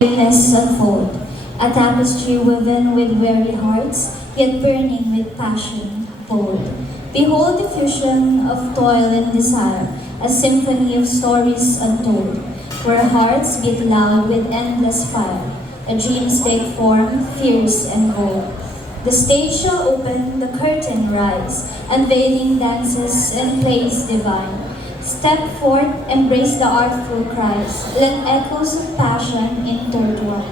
Holiness unfold, a tapestry woven with weary hearts, yet burning with passion bold. Behold the fusion of toil and desire, a symphony of stories untold, where hearts beat loud with endless fire, a dream's take form, fierce and bold. The stage shall open, the curtain rise, unveiling dances and plays divine. Step forth, embrace the artful cries, let echoes of passion intertwine.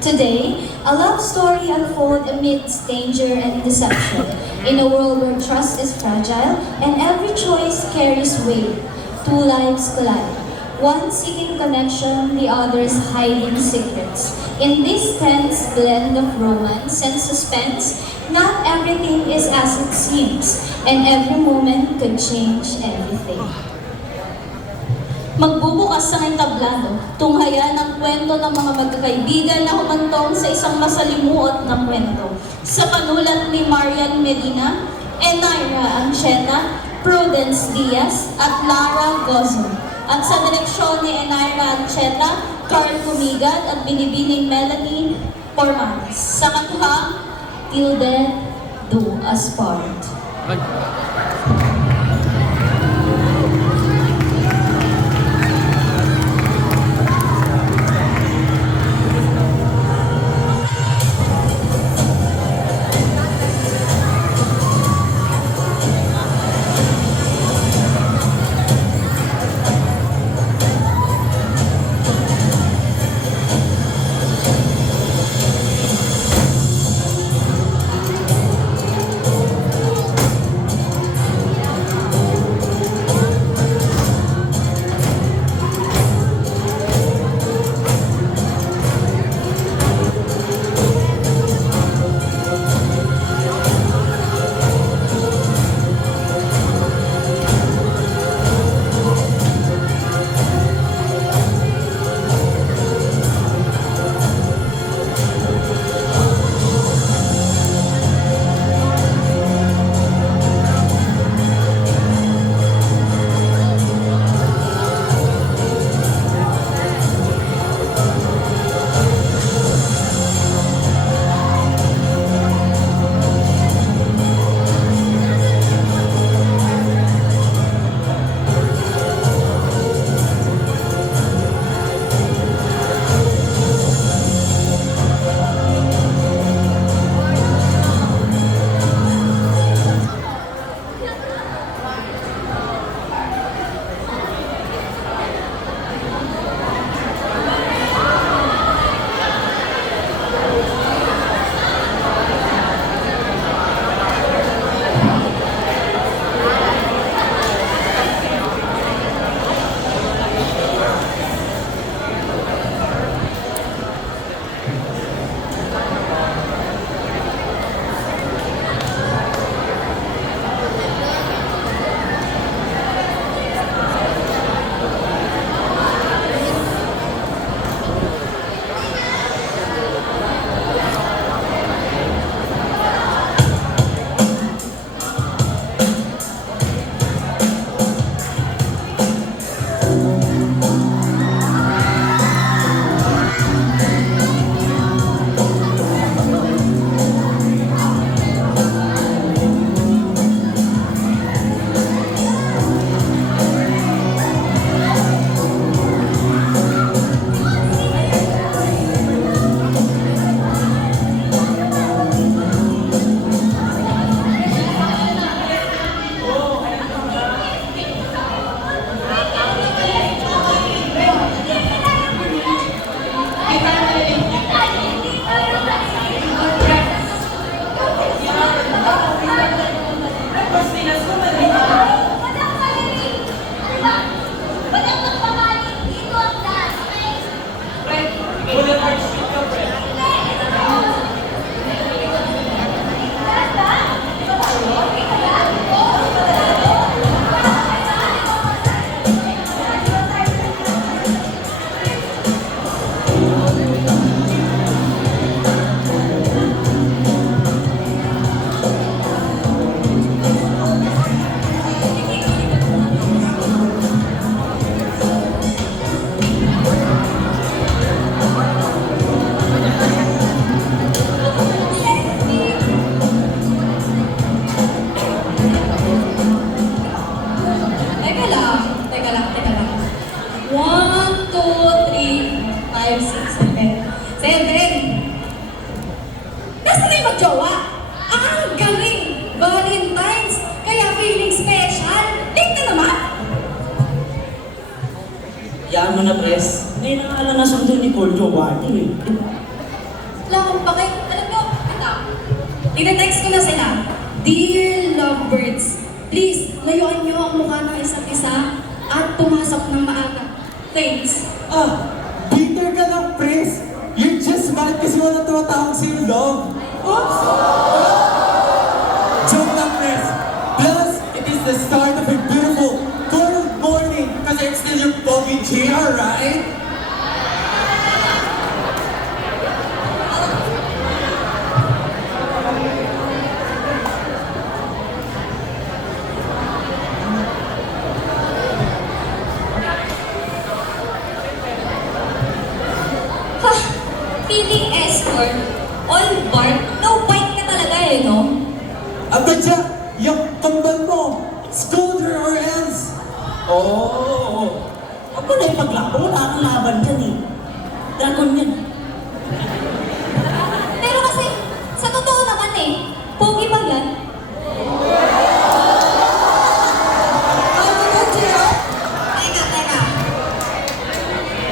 Today, a love story unfolds amidst danger and deception. In a world where trust is fragile and every choice carries weight, two lives collide. One seeking connection, the other is hiding secrets. In this tense blend of romance and suspense, not everything is as it seems, and every moment could change everything. Magbubukas ang entablado, tunghayan ang kwento ng mga magkakaibigan na humantong sa isang masalimuot na kwento. Sa panulat ni Marian Medina, Enaira Ancheta, Prudence Diaz, at Lara Gozo. At sa direksyon ni Enaira Ancheta, Carl Kumigad at binibining Melanie Pormanes. Sa katuhang, Till Death Do Us Part. Nasaan na yung mag-jowa? Ang galing! Valentine's! Kaya feeling special! Late na naman! Yaan mo na, Pres. Hindi na nga lang nasundo ni Paul Giovanni eh. Wala akong pakay. Alam nyo, ito. Tinatext ko na sila. Dear lovebirds, please, layuan nyo ang mukha ng isa't isa at pumasok ng maaga. Thanks. Ah, bitter ka ng Pres. You're just mad kasi wala tumatawag sa'yo, love. Oops! Joke lang, Pres. Plus, it is the start of a beautiful, cold morning kasi it's still your Bobby JR, right? Ha! Feeling escort, all bark, no bite ka talaga eh, no? Abad siya, yung kambal mo. Scold her or else. Oo. Huwag mo na ipaglaban. Wala kang laban dyan eh. Dragon yan. Pero kasi, sa totoo naman eh, pogi ba yan? Teka.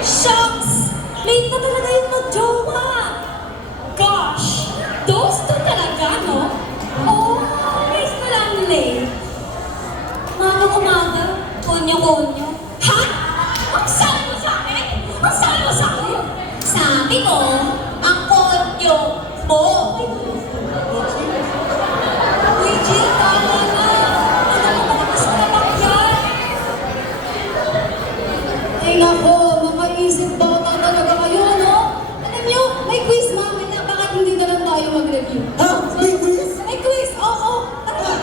Shucks! Late na talaga yung mag-jowa! Gosh! Those two talaga, no? Always na lang late. Umaga, kunyo-kunyo. Ha? Ang sabi mo sa akin? Ang sabi mo sa akin? Sabi ko, ang konyo mo. Uy, Jill, tama na. Ano mo ba gusto na bang yan? Ay nako, mga isip bata talaga kayo, no? Alam nyo, may quiz mamaya. Bakit hindi na lang tayo mag-review? Ha? May quiz? May quiz, oo. Tara.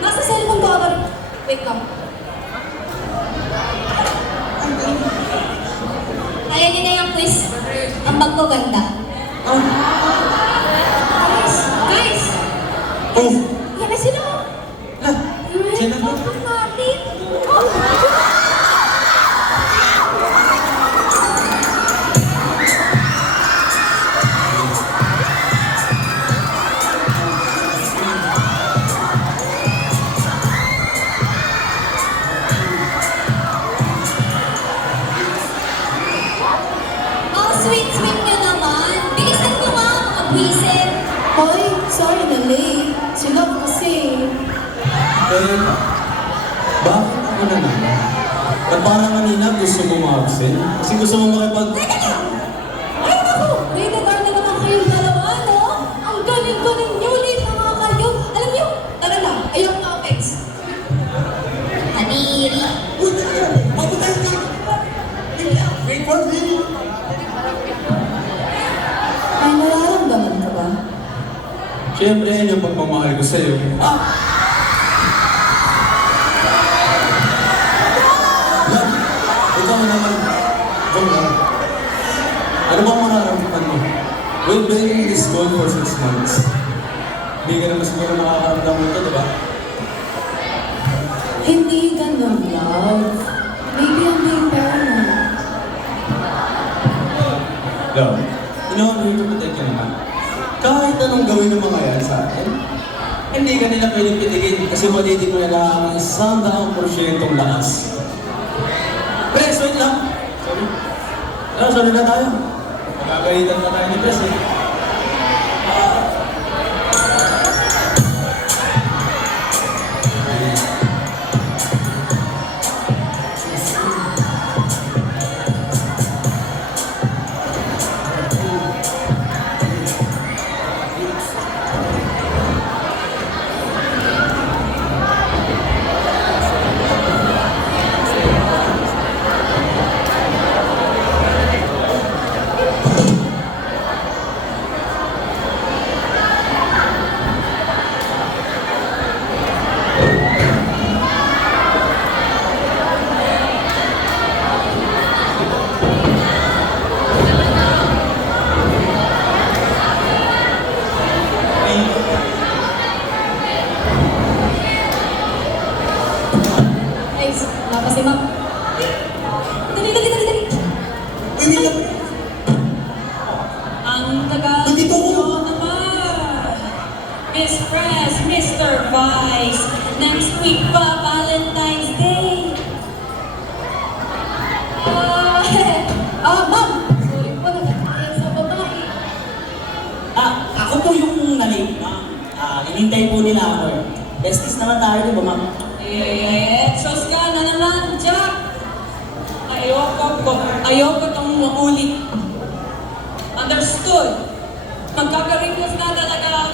Nasa cellphone ko ako. Wait lang. Kaya niyo na yung quiz. Ang magpaganda. Guys! Oh, Yan na sila. ah, sino ba? Ang natin. Ang sweet-sweet nyo naman. Bilisan nyo nga mag-visit. Hoy, sorry na late. Sila kasi. Eh, bakit ako na naman? Na parang kanina gusto mo ma-absent? Kasi gusto mo makipag... Teka lang! Ay naku! Rated R na naman kayong dalawa, no? Ang galing-galing nyo, late na mga kayo. Alam nyo, tara na, ayaw na offense. Kadiri. Uy, teka! Mabutay ka! Wait for me! May nararamdaman ka ba? Siyempre, yan yung pagmamahal ko sa'yo. Ah! Love, ikaw naman. Joke lang. Ano bang mararamdaman mo? We've been in this school for 6 months. Hindi ka naman siguro makakaramdam mo ito, di ba? Hindi ganun, love. Maybe I'm being paranoid. Love, you know, I'm here to protect you naman. Kahit anong gawin ng mga yan sa akin, hindi ka nila pwedeng pitigin kasi matitig mo na lang ang 100% lakas. Pres, wait lang! Sorry. Sorry na tayo. Magagalitan na tayo ni Pres eh. Ma'am! Sorry po, nagkakaya sa babae. Ako po yung nalate, ma'am. Inintay po nila ako. Besties naman tayo, di ba, ma'am? Sos ka na naman, Jack! Ayoko itong maulit. Understood? Magkaka-request na talaga.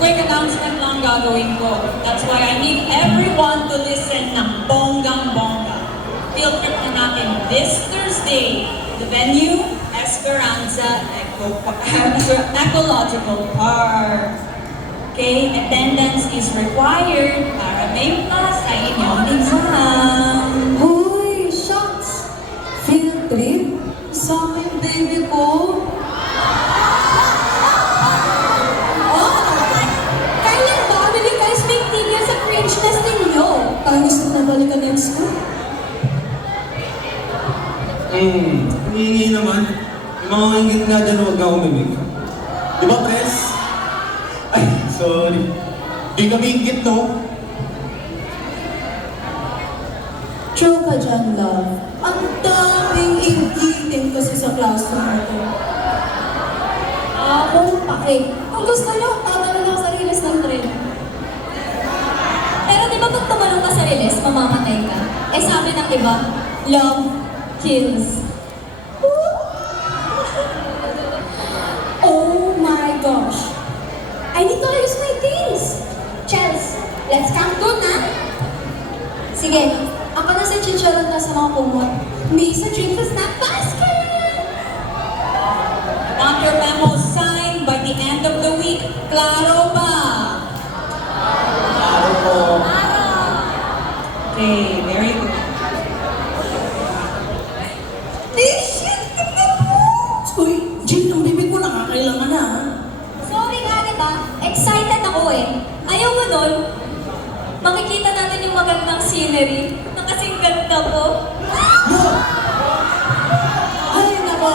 Quick announcement lang gagawin ko. That's why I need everyone to listen ng bonggang-bongga. Field trip na natin this Thursday. The venue, Esperanza Ecological Park. Okay, attendance is required para may pass sa inyong exam. Hoy, shucks! Field trip? Sa akin, baby ko? Oh, kailan ba will you guys make tigil sa cringeness ninyo? Parang gusto ko na balikan yung school. Hihingi naman. Yung mga ingit nga dyan, huwag na umimik. Di ba, Pres? Ay, sorry. Di kami ingit, no? True ka dyan, love. Ang daming inggitin kasi sa classroom natin. Akong pake. Kung gusto nyo, tatalo lang sa riles ng tren. Pero di ba pag tumalong ka sa riles, mamamatay ka? Eh sabi ng iba, love kills. Oh my gosh! I need to use my things! Chels, let's count down na! Sige, ako na si Chicharon na sa mga kumot. May sa drink sa snack basket! Want your memo signed by the end of the week. Klaro ba? Klaro po. Okay, very good. Uy, Jill, ang bibig mo nakakailangan na, ha? Sorry nga, di ba? Excited ako eh. Ayaw mo nun? Makikita natin yung magandang scenery na kasing ganda ko. Ay, nako!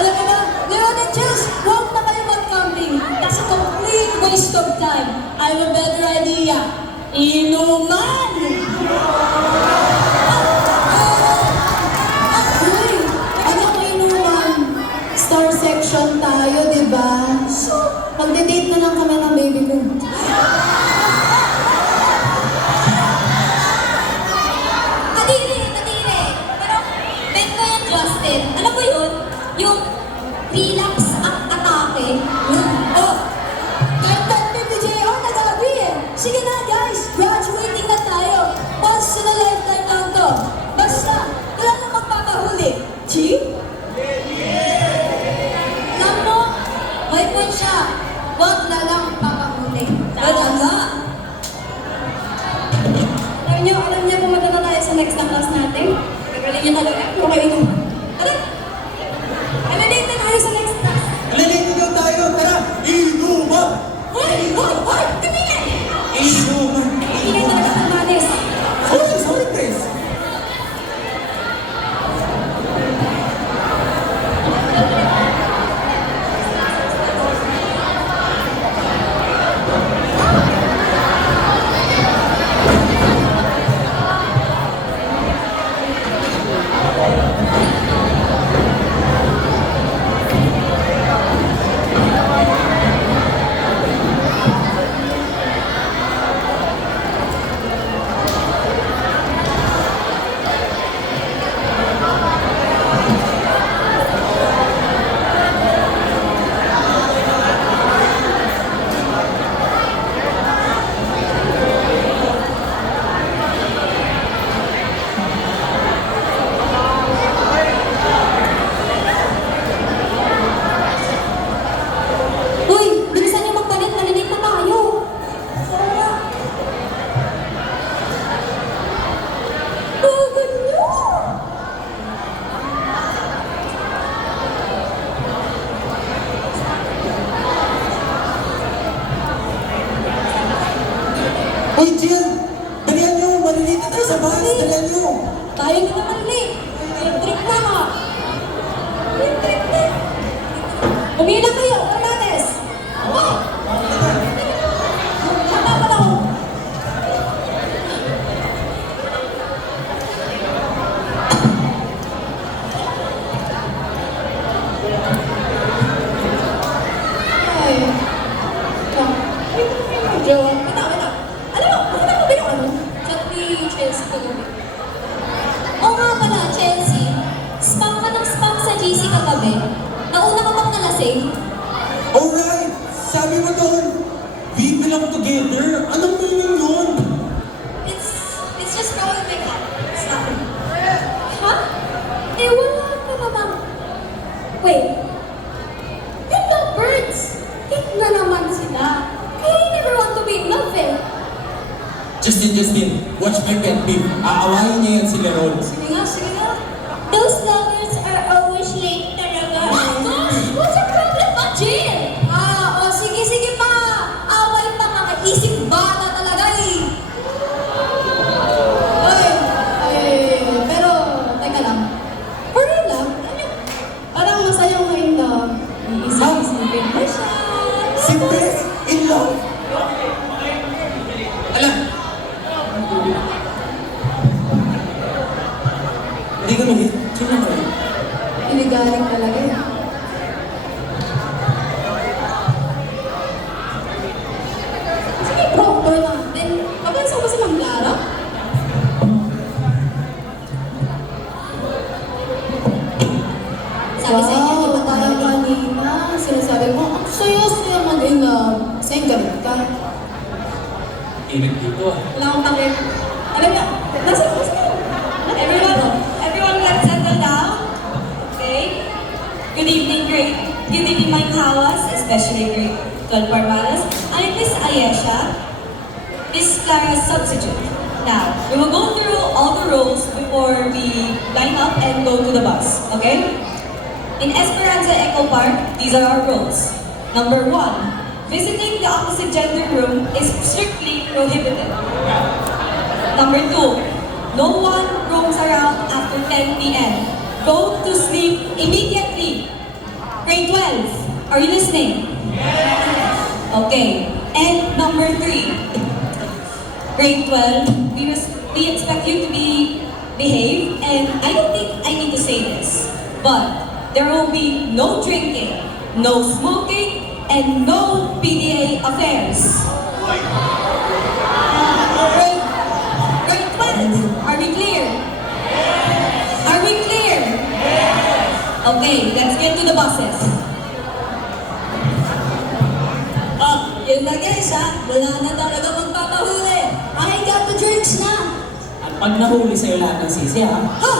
Alam mo ba, Leon and Chels, huwag na kayo mag-camping. That's a complete waste of time. I have a better idea. Inuman! Uy, ano ang inuman? Star section tayo, di ba? So, magde-date na lang kami ng baby ko. Kadiri. Pero, bet ko yan, Justin. Alam mo yun? Yung relapse atake. Oh, ganda ni BJO, nagabi eh. Sige na guys, graduating na tayo. Once in a lifetime lang to. Basta, wala na magpapahuli. Chi? Alam mo, may point siya. Huwag na lang papahuli. Tama. Alam niyo, pumunta na tayo sa next na class natin. Gagaling niyo talaga. Kung kayo ito. Tara! Alalate na tayo sa next class. Lalito daw tayo, tara! Inuman! Hoy! Tumingin! Inuman! Ingay talaga ng manis. Sorry, Pres! Uy, Jill! Dalihan nyo! Malilito tayo sa bus! Dalihan nyo! Tayo na naman late. Yung trip na ka. Yung trip na. Umila kayo, Ormanes. Oh! Hatapan ako. say? Alright! Sabi mo doon, we belong together. Anong meaning nun? It's just growing my cat. Stop it. Ha? Eh, wala ka namang... Wait. Yung lovebirds, hit na naman sila. Kaya you never want to be in love eh. Justin, watch my pet peeve. Aawayin niya yan si Leron. Sige nga. Those lovers are always late talaga. Oh gosh, what's your problem, Ma Jill? Sige pa. Away pa, kakaisip bata talaga eh. Pero, teka lang. For real lang, parang masayang ngayon na iisip-isipin mo siya. Si Beth in love. Alam. Hindi ka minit. Chill lang kayo. Iligaling talaga eh. Sige, proctor natin. Kabansa ba si Ma'am Clara? Sabi sa inyo, di ba tayo kanina? Sinasabi mo, ang saya-saya mag-in love. Sa'yo galit ka. Init dito ah. Wala akong takip. Alam niya, nasa Everyone, let's settle down. Okay? Good evening, my kawas, especially grade 12 Parmalas. I'm Miss Ayesha, Miss Clara's substitute. Now, we will go through all the roles before we line up and go to the bus, okay? In Esperanza Eco Park, these are our roles. Number 1, visiting the opposite gender room is strictly prohibited. Number 2, no one roams around after 10 p.m. Go to sleep immediately. Grade 12, are you listening? Yes. Okay. And number 3, grade 12, we expect you to behave, and I don't think I need to say this, but there will be no drinking, no smoking, and no PDA affairs. Grade 12, are we clear? Are we clear? Okay, let's get to the buses. Yun na guys ha, wala na talaga magpapahuli. I got the drinks na. At pag nahuli sa'yo lahat ng sisi, ha? Ha?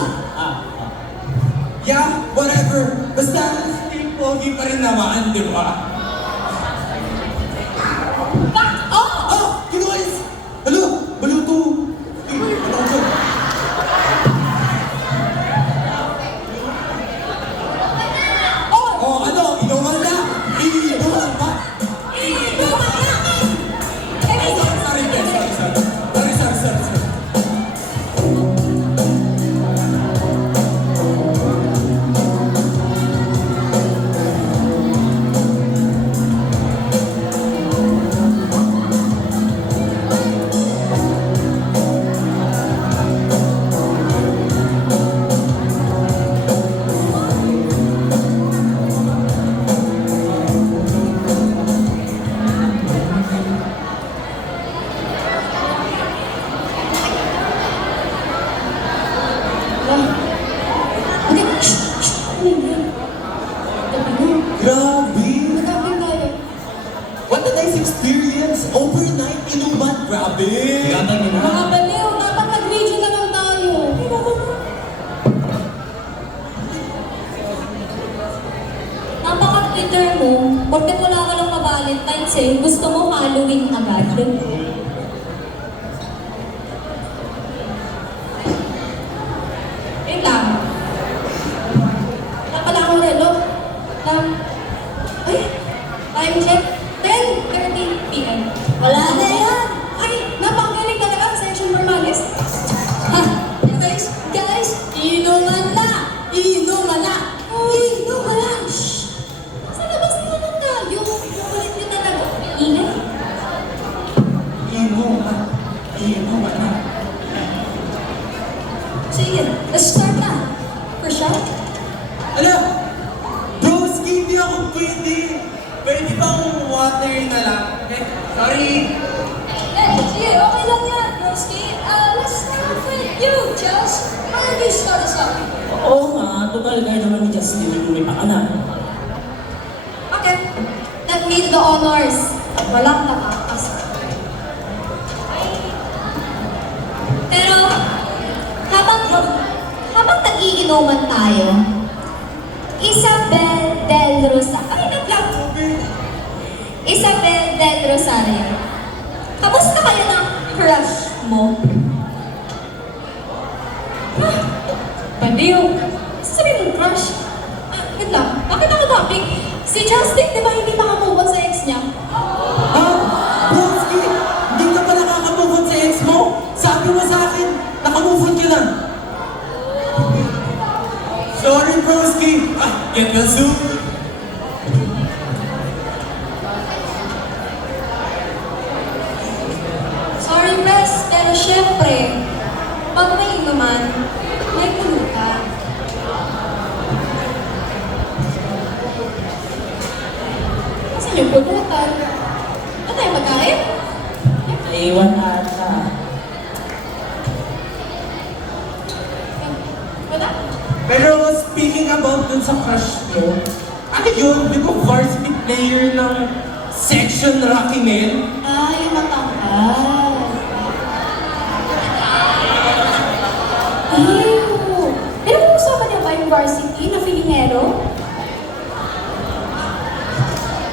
Yeah, whatever. Basta, still pogi pa rin naman, di ba? Back off! Ah! Kinuhalis! Hello! Baluto! Uy, ano dyan? Oh, ano? Inuman na! Inuman pa! Inuman na! Sorry, sorry. Grabe! What a nice experience! Overnight inuman! Grabe! Ganda nyo na! Mga baliw, dapat nag-video na lang tayo. Napaka-Twitter mo, bakit wala ka lang ka-Valentine's eh, gusto mo Halloween agad. Wait lang. Napala akong relo. Ay, time check. 10:30 p.m. Wala na yan! Ay, napakagaling talaga sa section Formales. Ha! Guys, inuman na! Inuman na! Inuman na! Shhh! Sa labas naman tayo. Kukulit nyo talaga. Ingay! Inuman na! Sige, let's start na! For sure? Alam! Broski, hindi ako pwede! Pwede bang water na lang? Okay? Sorry! Sige, okay lang yan, Broski. Let's start with you, Chels. How do you start us off? Oo nga, total guide naman ni Justin yung may pakana. me the honors. Walang nakakas. Pero, habang nag-iinuman tayo, Isabel del Rosario, kamusta kayo ng crush mo? Baliw! Sabi mong crush? Wait lang, bakit ako topic? Si Justin, di ba hindi makamove on sa ex niya? Broski! Hindi ka pa nakaka-move on sa ex mo? Sabi mo sa akin, naka-move on ka na. Sorry, Broski! Get well soon! Sorry, Pres, pero syempre, pag may inuman, may pulutan. Kasi yung pulutan, ano tayo magkain? Naiwan ata. Wala? Pero speaking about dun sa crush mo, ano yun? Di ba varsity player ng section Rocky Men? Ah, yung matangkad. Ew! Pinag-uusapan niyo ba yung varsity na filingero?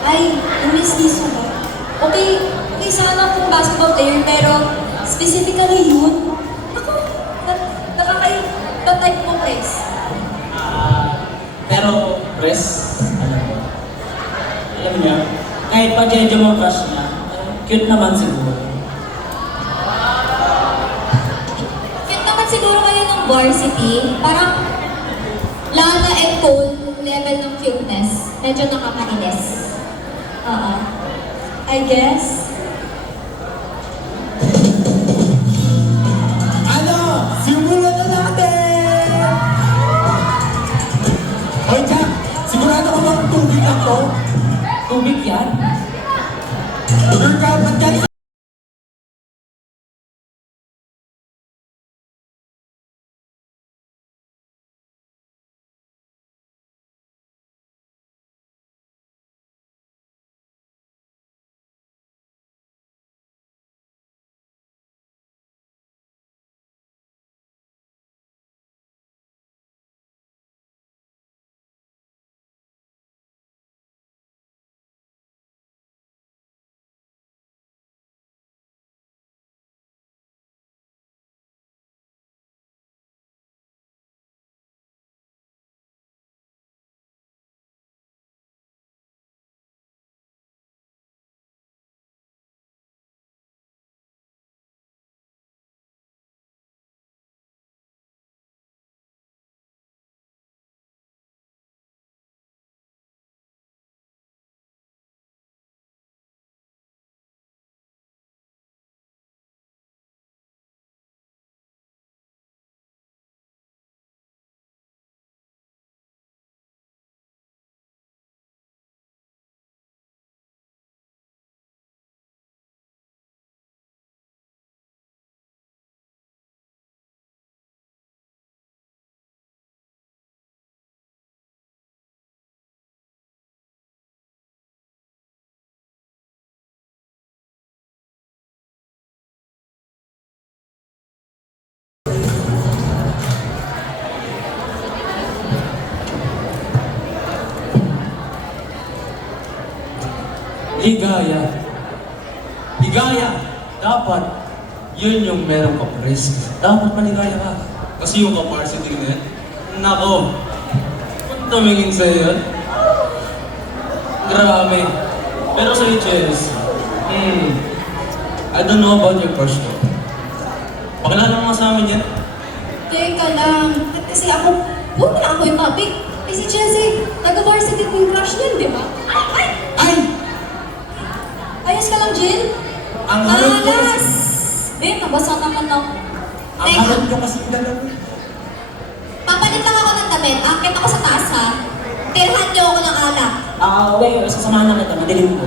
Ay, umisliso ba? Okay sana kung basketball player, pero specifically yun. Ako, nakakayo-type mo, Pres. Pero, Pres, alam niya, kahit pa Jejo mo crush niya, cute naman siguro. Cute naman siguro kayo ng varsity. Parang Lana and Cole level ng cuteness. Medyo nakakainis. I guess. Ano? Simulan na natin! Hoy, Jack! Sigurado ka bang tubig lang to? Tubig yan? Sure ka ba dyan? Ligaya. Ligaya. Dapat, yun yung meron ka risk. Dapat maligaya ka. Kasi yung capacity na yan, nako, kung tumingin sa'yo yun, grabe. Pero sa'yo, Chels, I don't know about your crush ko. Pakilala mo nga sa amin yan. Teka lang. Kasi ako, huwag na ako yung topic. Eh si Chelsea, taga-varsity ko yung crush niyan, di ba? Ay! Ay! Ayos ka lang, Jill? Ang harap ko kasi... Alas! Babe, nabasa naman ako. Ang harap ko kasi dalawa. Papalit lang ako ng damit. Akit ako sa taas, ha? Tirhan niyo ako ng alak. Wait, sasamahan na kita, madilim ko.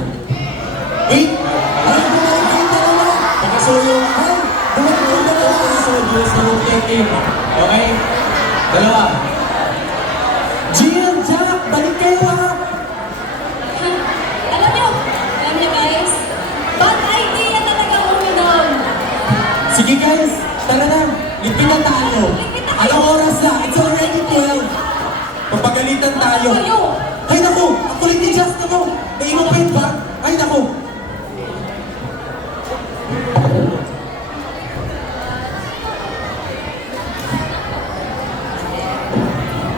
Wait! Ay, bumalik kayong dalawa! Nakasuyo! Ay! Bumalik kayong dalawa! Nakasuyo sa rotating. Okay? Dalawa. Jill, Jack, balik kayo ha! Alam niyo, ko. Anong oras na? It's already 12. Papagalitan tayo. Ay naku! Ang kulit ni Just mo! May iba pa yun ba? Ay naku!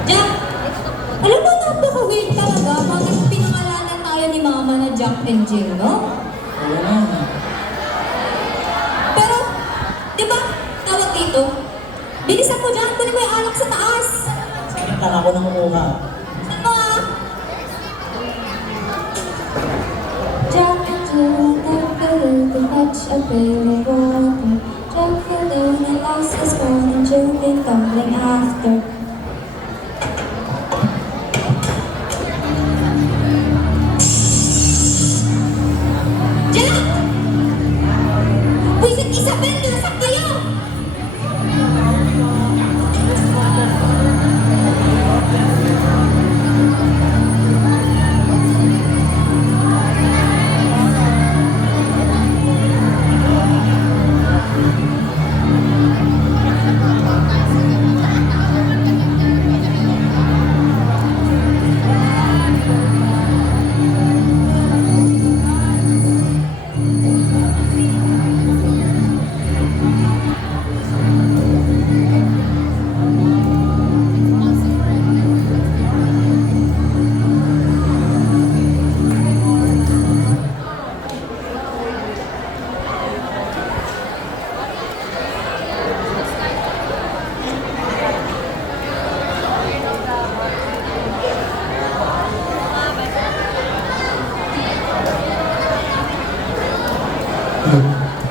Jack! Alam mo, napaka-weird talaga. Bakit pinangalanan tayo ni Mama na Jack and Jill, no? Oo nga. Pero, di ba, tawag dito, bilisan mo dyan, kunin mo yung alak sa taas. Sakit lang ako ng kumuha. Saan mo ah? Jack and Jill, the touch of pale water. Jack fell in and lost his phone and Jill came tumbling after. Jack! Wisit Isabel, nasak kayo!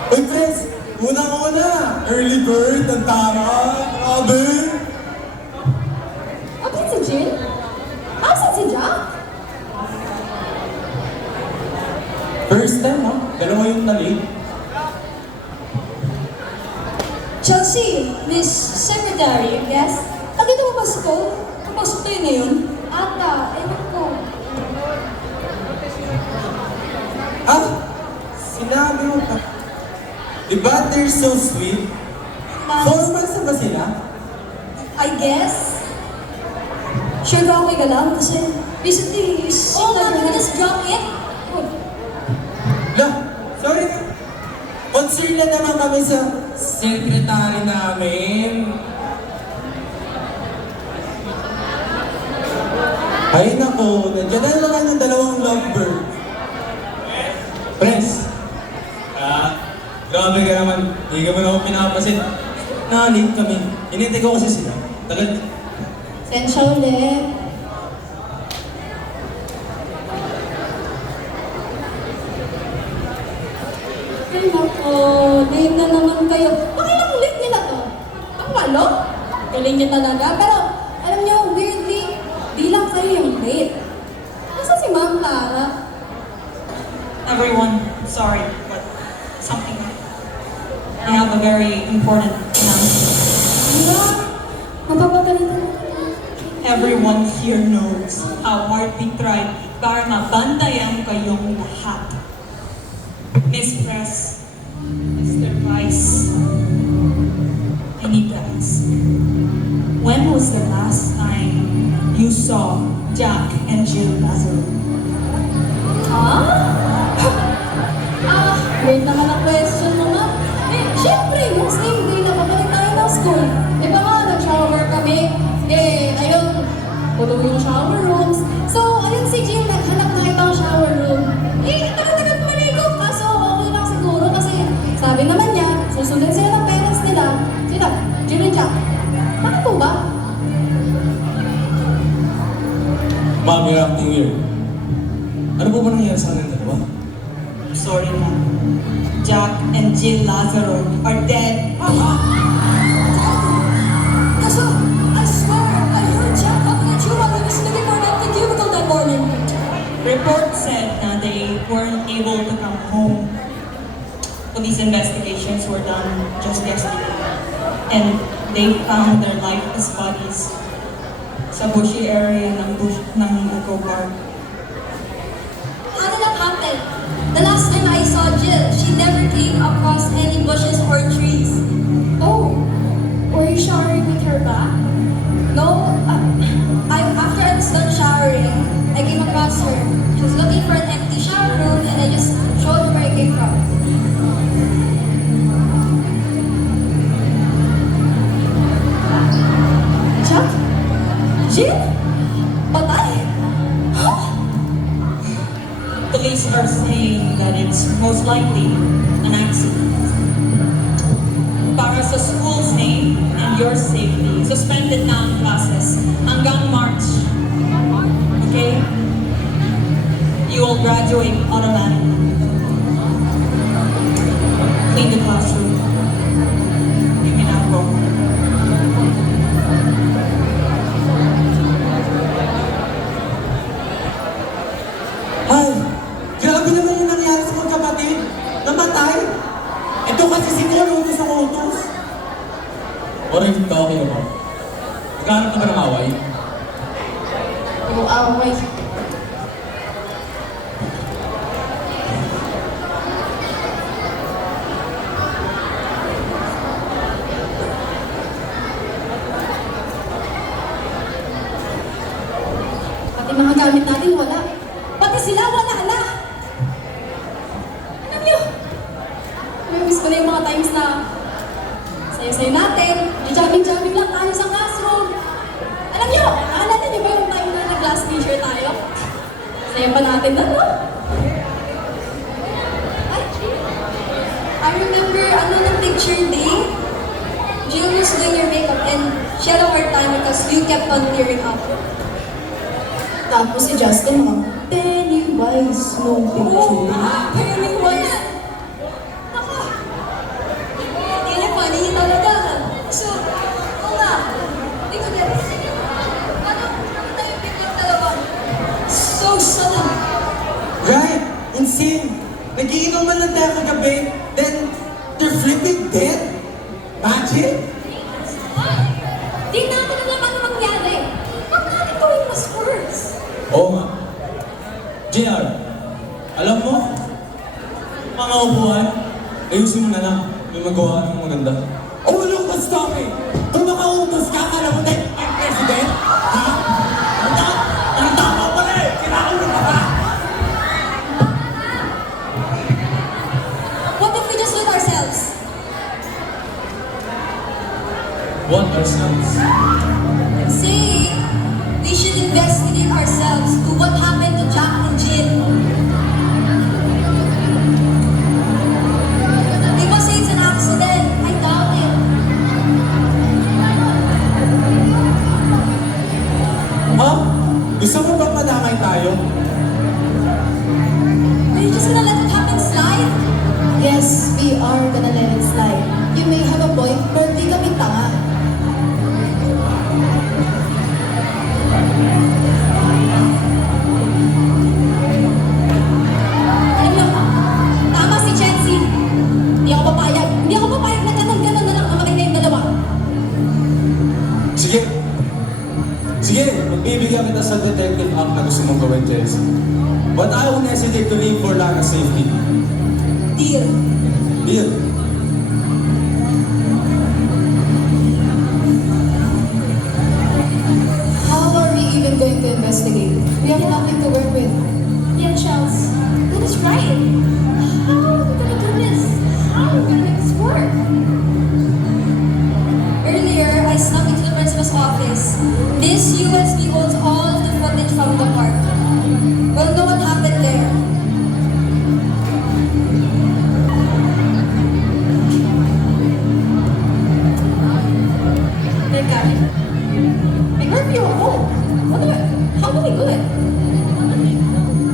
Uy, Pres! Unang-una! Early bird, ang tara! Grabe! Okay si Jill? Asan si Jack? First time, ha? Dalawa yung nalate. Chelsea, Miss Secretary, yes? Nakita mo ba si Cole? Kapasok tayo ngayon? Ata, ewan ko. Ah! Sinabi mo pa. Diba they're so sweet? 4 months na ba sila? I guess? Sure ba okay ka lang? Kasi recently, oh, nga, we just drop it. Oh. Lah, sorry na. Concern na naman kami sa secretary namin. Ay nako, nandiyan na naman yung dalawang lovebird. Pres, grabe ka naman. Hindi ka mo na ako pinapasin. Nahalip kami. Hinintay ko kasi sila. Tagal. Sensya ulit. Ay nako, late na naman kayo. Bakit ang late nila to? Ang walo? Galing niya talaga. Pero, alam niyo, weirdly, di lang kayo yung late. Nasa si Ma'am Tara? Everyone, sorry, but something. I have a very important announcement. Di ba? Mapapagalitan na kayo. Everyone here knows how hard we tried para mabantayan kayong lahat. Miss Press, Mr. Vice, I need to ask, when was the last time you saw Jack and Jill Lazaro? Weird naman ang question mo nga. Eh, syempre, yung same day na pabalik tayo ng school. Di ba nga, nag-shower kami. Eh, ayun, pulo yung shower rooms. So, ayun si Jill, naghanap na itong shower room. Eh, tagal-tagal maligo. Kaso, okay lang siguro kasi sabi naman niya, susundan sila ng parents nila. Sila, Jill and Jack. Bakit po ba? Mom, you're acting weird. Ano po ba nangyari sa akin dalawa? Sorry na. Jack and Jill Lazaro are dead. Kaso, I swear, I heard Jack talking at you while he was looking for that cubicle that morning. Reports said na they weren't able to come home. Police investigations were done just yesterday. And they found their lifeless bodies sa bushy area ng Eco Park. How did that happen? The last time I saw Jill, she never came across any bushes or trees. Oh, Were you showering with her ba? No, after I was done showering, I came across her. She was looking for an empty shower room and I just showed her where I came from. Jack? Jill? Patay? Huh? Police are saying that it's most likely an accident. Para sa school's name and your safety, suspended na ang classes hanggang March. Okay? You will graduate automatically. Clean the classroom. You can now go. Ay, grabe naman yung nangyari sa magkapatid. Namatay. Ito kasi si Cole, utos ang utos. Or if talking about, nagkaroon ka ba ng away? Away. Pati mga gamit natin wala. Pati sila wala na. Alam niyo, miss ko na yung mga times na sayo-sayo natin, jamming-jamming lang tayo sa classroom. Alam niyo, naalala niyo ba yung time na nag-last teacher tayo? Saya pa natin na, no? Ay, I remember, ng picture day? Jill was doing your makeup and she had a hard time because you kept on tearing up. Tapos si Justin, Pennywise, no picture. Pennywise! Ako! Hindi niya funny talaga. So, oo nga. Hindi ko get it. Ano tayo biglang dalawa? So sudden. Right? Insane. Nagiinom man lang tayo kagabi, then they're flipping dead? Magic? Di natin alam ano mangyari. Huwag natin gawin mas worse. Oo nga. JR, alam mo, mga upuan, ayusin mo na lang. May magawa ng maganda. Oh, look, what's stopping? Kung makautos ka, alam mo tayo ang president? Ha? Ang tama pala eh! Kinaulo ka pa! What if we just loot ourselves? What ourselves? Say, we should investigate ourselves to what happened to Jack and Jill. People say it's an accident. I doubt it. Ha? Gusto mo bang madamay tayo? Are you just gonna let it happen slide? Yes, we are gonna let it slide. You may have a point, but di kami tanga. Alam niyo, tama si Chency. Hindi ako papayag. Hindi ako papayag na ganun-ganun na lang ang makita yung dalawa. Sige. Sige, magbibigyan kita sa detective act na gusto mong gawin, Jess. But I won't hesitate to leave for Lana's safety. Deal. Deal. How are we even going to investigate? We have nothing to work with. Yeah, Charles. That is right. How are we gonna do this? How are we gonna make this work? Earlier, I snuck into the principal's office. This USB holds all of the footage from the park. We'll know what happened there. Teka. May curfew ako. How do we do it?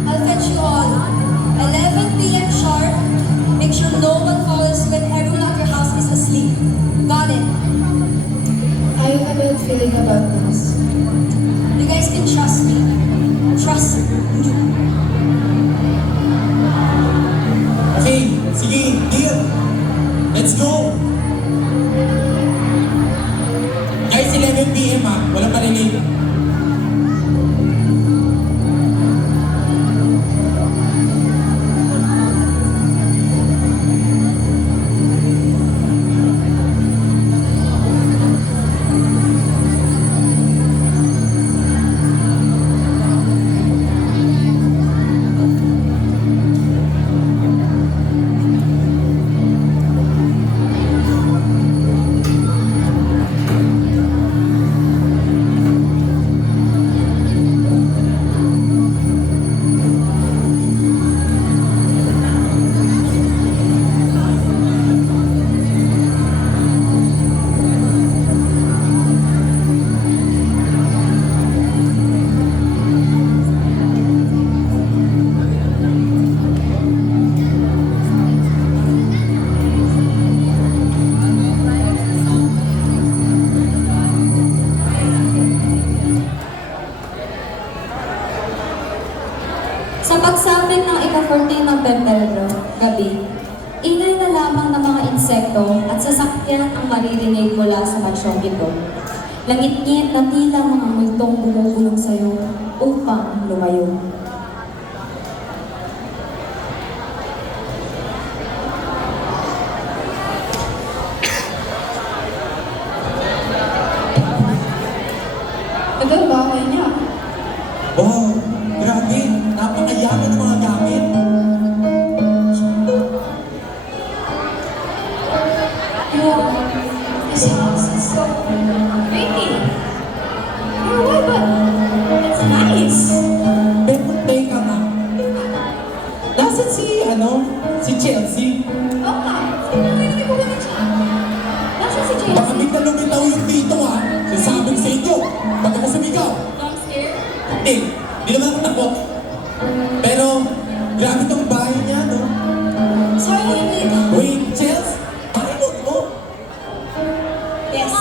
I'll fetch you all. 11 p.m. sharp. Make sure no one calls when everyone at your house is asleep. Got it? I have a bad feeling about this. You guys can trust me. Trust me. Okay, sige, deal. Let's go. Guys, 11 p.m. ha. Walang marinig. ika-14 ng Pebrero, gabi. Ingay na lamang ng mga insekto at sasakyan ang maririnig mula sa mansyong ito. Langit-ngit na tila mga multong bumubulong sa'yo upang lumayo. Nagbabahay niya. Wow, grabe. Napakayaman ng mga gamit. Yeah, this house is so pretty. You know what, but it's nice. Pero teka nga. Nasaan si Chelsea? Oo nga, hindi ko ganun siya. Nasaan si Baka Chelsea? bigla lumitaw yung dito ha. Sasabing sa inyo. Ba't ako sumigaw? I'm scared. Di naman ako takot. Pero, grabe tong bahay niya, no? Sorry, wait. Wait, Chelsea? Pakimot mo. Yes.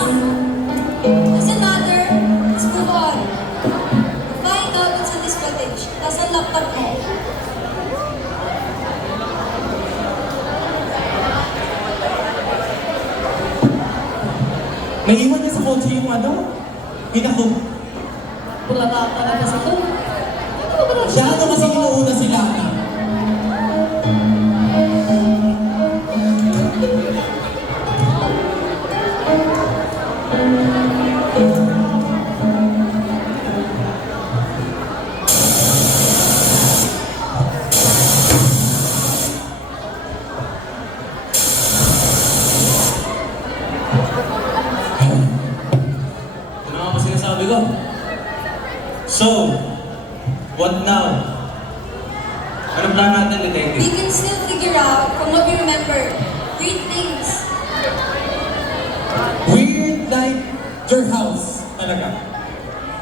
Doesn't matter. Let's move on. Find out what's in this footage. Nasa laptop mo. Naiwan niya sa kotse yung Hinako. Bulaga ka na kasi ito. Ano ba ba? Siya kasi inuuna sila. Ano nga ba sinasabi ko? So, what now? Ano plan natin, We detective? can still figure out from what we remember. Weird things. Weird like your house. Talaga.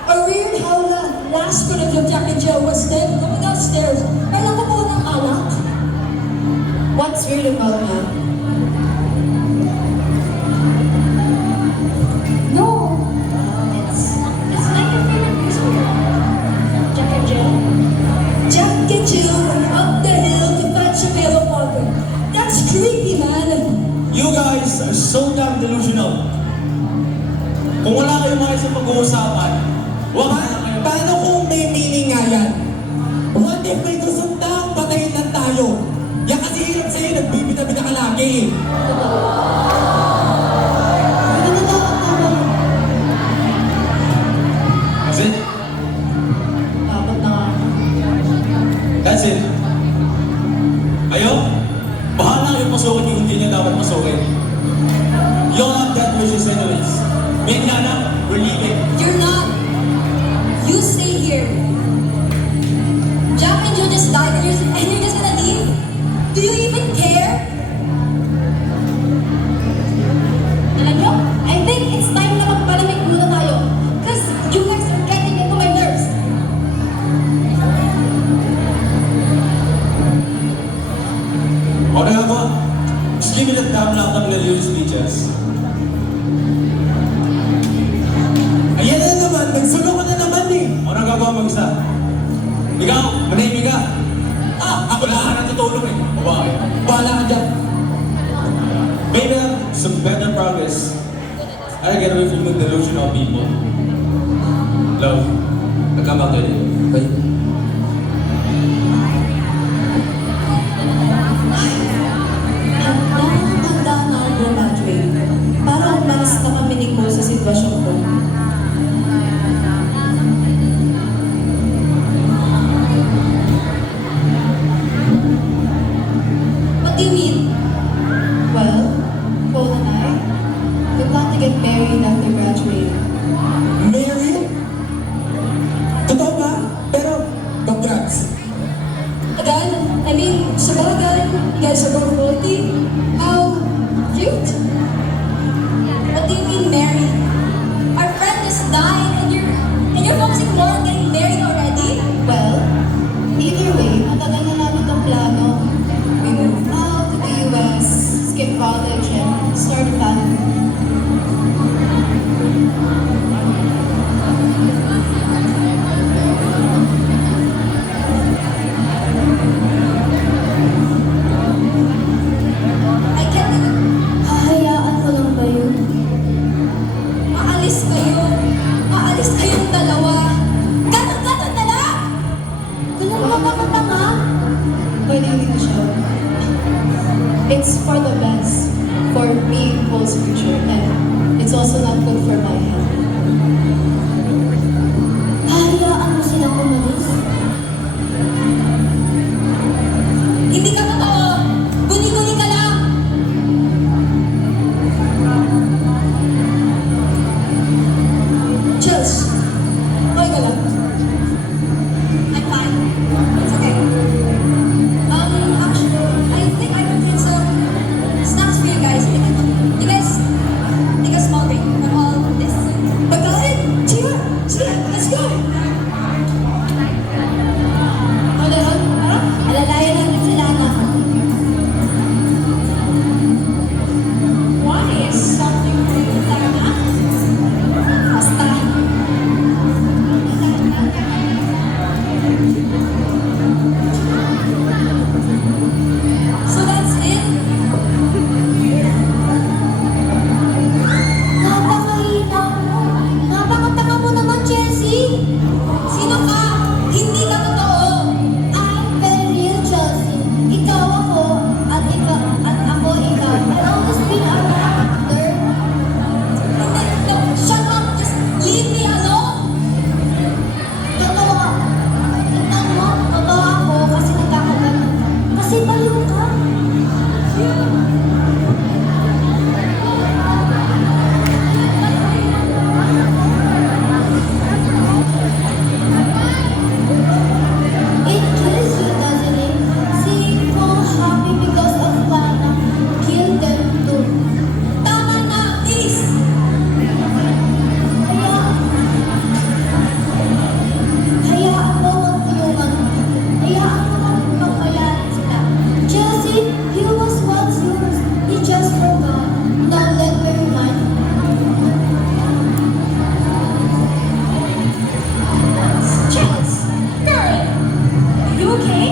A weird how the last footage of Jack and Jill was then going downstairs. Kailan ko po ng alak? What's weird about that? No. It's like a favorite music. Jack and Jill. Jack and Jill went up the hill to fetch a pail of water. That's creepy, man. You guys are so damn delusional. Kung wala kayong mga isang pag-uusapan, wala na kayo. Paano kung may meaning nga yan? What if may gustong taong patayin lang tayo? Yan kasi hirap sa'yo, nagbibita-bita ka lagi. That's it. Dapat na nga. That's it. Kayo, bahala kayong pasukin yung hindi niya dapat pasukin. You all have that wishes anyways. Me and Yana, we're leaving. You're not. You stay here. Jack and Jill just died and you're just gonna leave? Do you even care? Alam nyo, I think it's time na magpalamig muna tayo. Cause you guys are getting into my nerves. Okay ako. Just give me the damn laptop na USB just. Ayan na naman, nagsulo ka na naman eh. Ano gagawa mag-isa? Ikaw, manahimik ka. Ako lang ka natutulog eh. O bakit? Bahala ka dyan. Maybe some better progress. I get away from the delusional people. Love, I'll come back to you. Bye. Handa na ang graduate. Para umalis na kami ni Cole sa sitwasyon ko. What do you mean? Well, Cole and I, we plan to get married after graduating. Married? Totoo ba? Pero Let's go! Ano yun? Alalayan natin sila na. What is something for you, Lana? Basta. So that's it? Napakahina mo. Napakatanga mo naman, Chelsea. Sino ka? Hindi ka totoo. I'm very real, Chelsea. Ikaw ako, at ako ikaw. I've always been a actor. No, shut up! Just leave me alone! Totoo. Tingnan mo, totoo ako kasi nagkakagano. Kasi baliw ka. It kills you, doesn't it? Seeing people happy because of Lana kill them too. Tama na, please! Hayaan mo magtulungan. Hayaan mo magpayarin sila. Chelsea, he was once yours. He just forgot. Now let me remind you. Chels! Girl! Are you okay?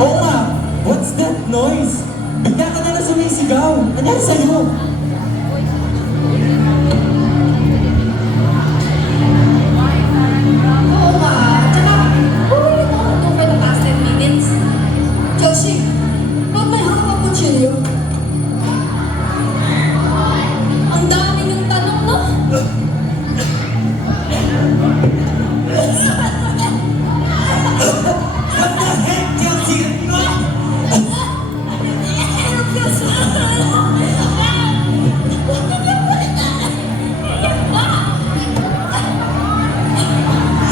Oo nga! What's that noise? Bigla ka na lang sumisigaw. Ano sa'yo? Oo nga. Tsaka, who were you talking to for the past 10 minutes? Chelsea, ba't may hawak ang kutsilyo? Ang dami niyong tanong, no? What the heck, Chelsea?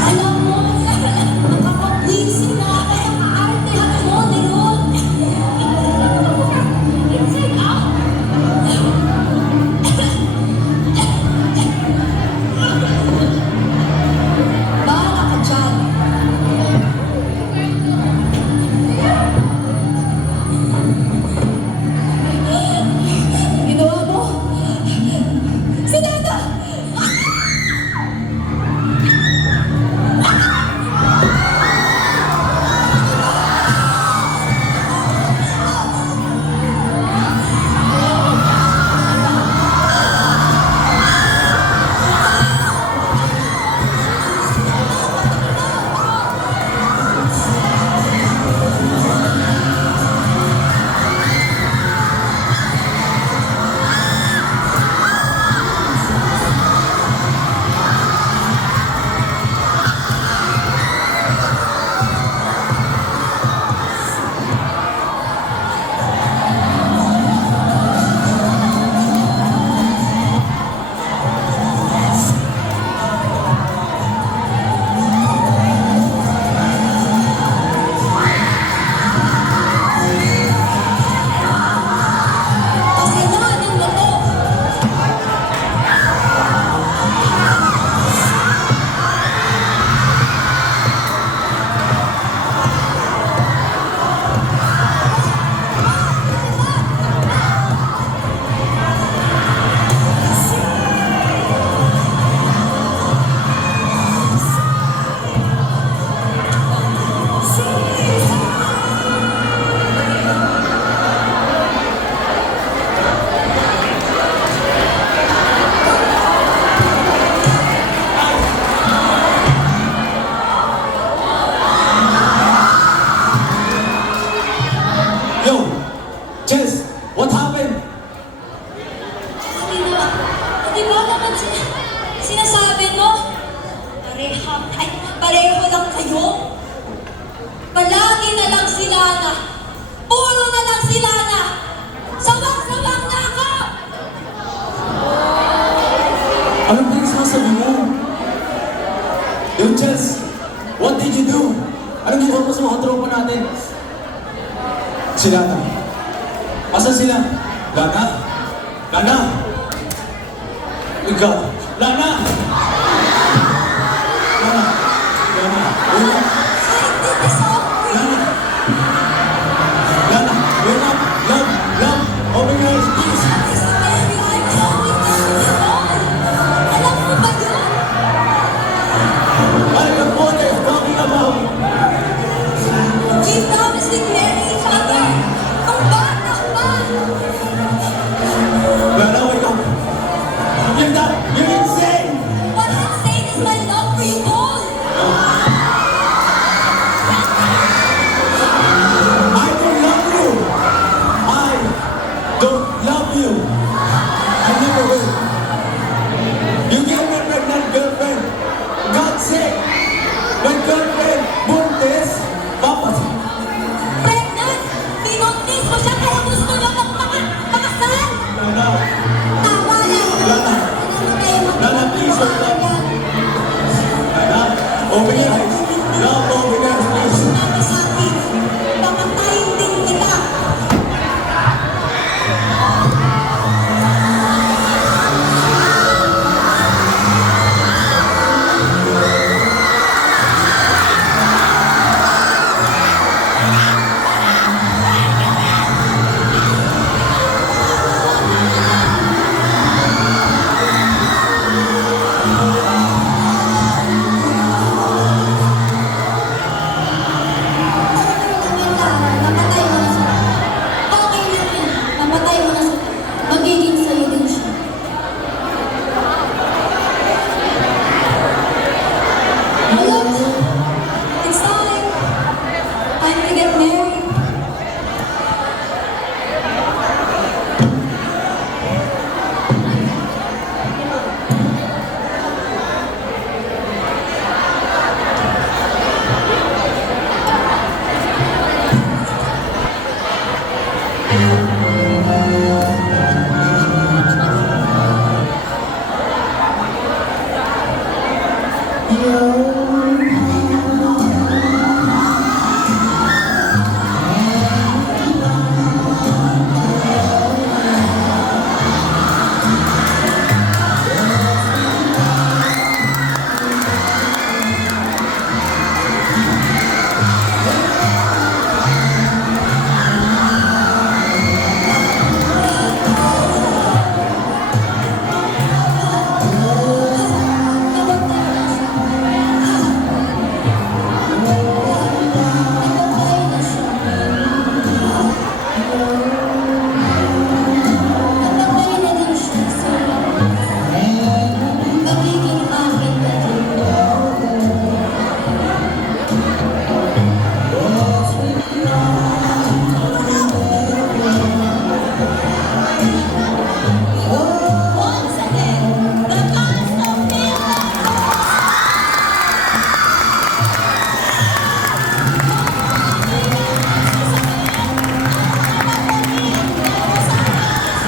Alam mo, nakakapwising na ako sa kaartehan mo, Leon. Inside out. Bahala ka dyan. Ginawa mo? Si Nana! Kasalanan mo to. Yo! Chels! What happened? Hindi mo naman sinasabi, no? Pareho lang kayo. Palagi na lang sila na. Puro na lang sila na. Sawang-sawang na ako! Ano ba yung sinasabi mo? Yo, Chels! What did you do? Anong ginawa mo sa mga tropa natin? Sila na. Asan sila? Lana? Lana? Ikaw? Lana! Open your eyes. Love, open your eyes, please. Sumama sa akin. Papatayin din kita. Namatay mo na siya. Okay lang yan. Namatay mo na siya. Magiging sa'yo din siya. Look, it's time. Time to get married. Namatay na din siya. So, magiging akin na din. Once again, the cast of Philippines.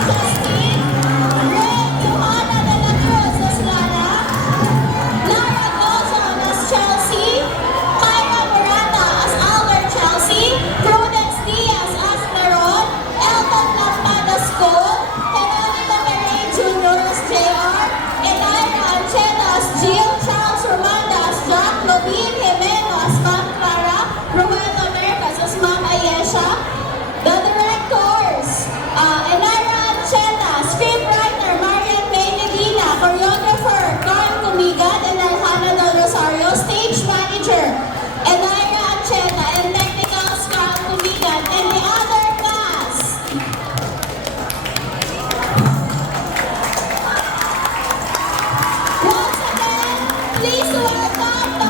Justine, Red Johanna de la Cruz as Lana, Lara Gozon as Chelsea, Kyra Morata as Albert Chelsea, Prudence Diaz as Meron, Elton Lampad as Cole, Jeronimo Pereira Jr. as JR, Elira Ancheta as Jill, Charles Romanda as Jack, Lobin Jimeno as Ma'am Clara, Roberto Mercas as Ma'am Ayesha, the directors, Elira Ancheta, scriptwriter Marian May Medina, choreographer Carl Cumigan and Alhana Del Rosario, stage manager Elira Ancheta, and technicals Carl Cumigan, and the other cast. Once again, please welcome the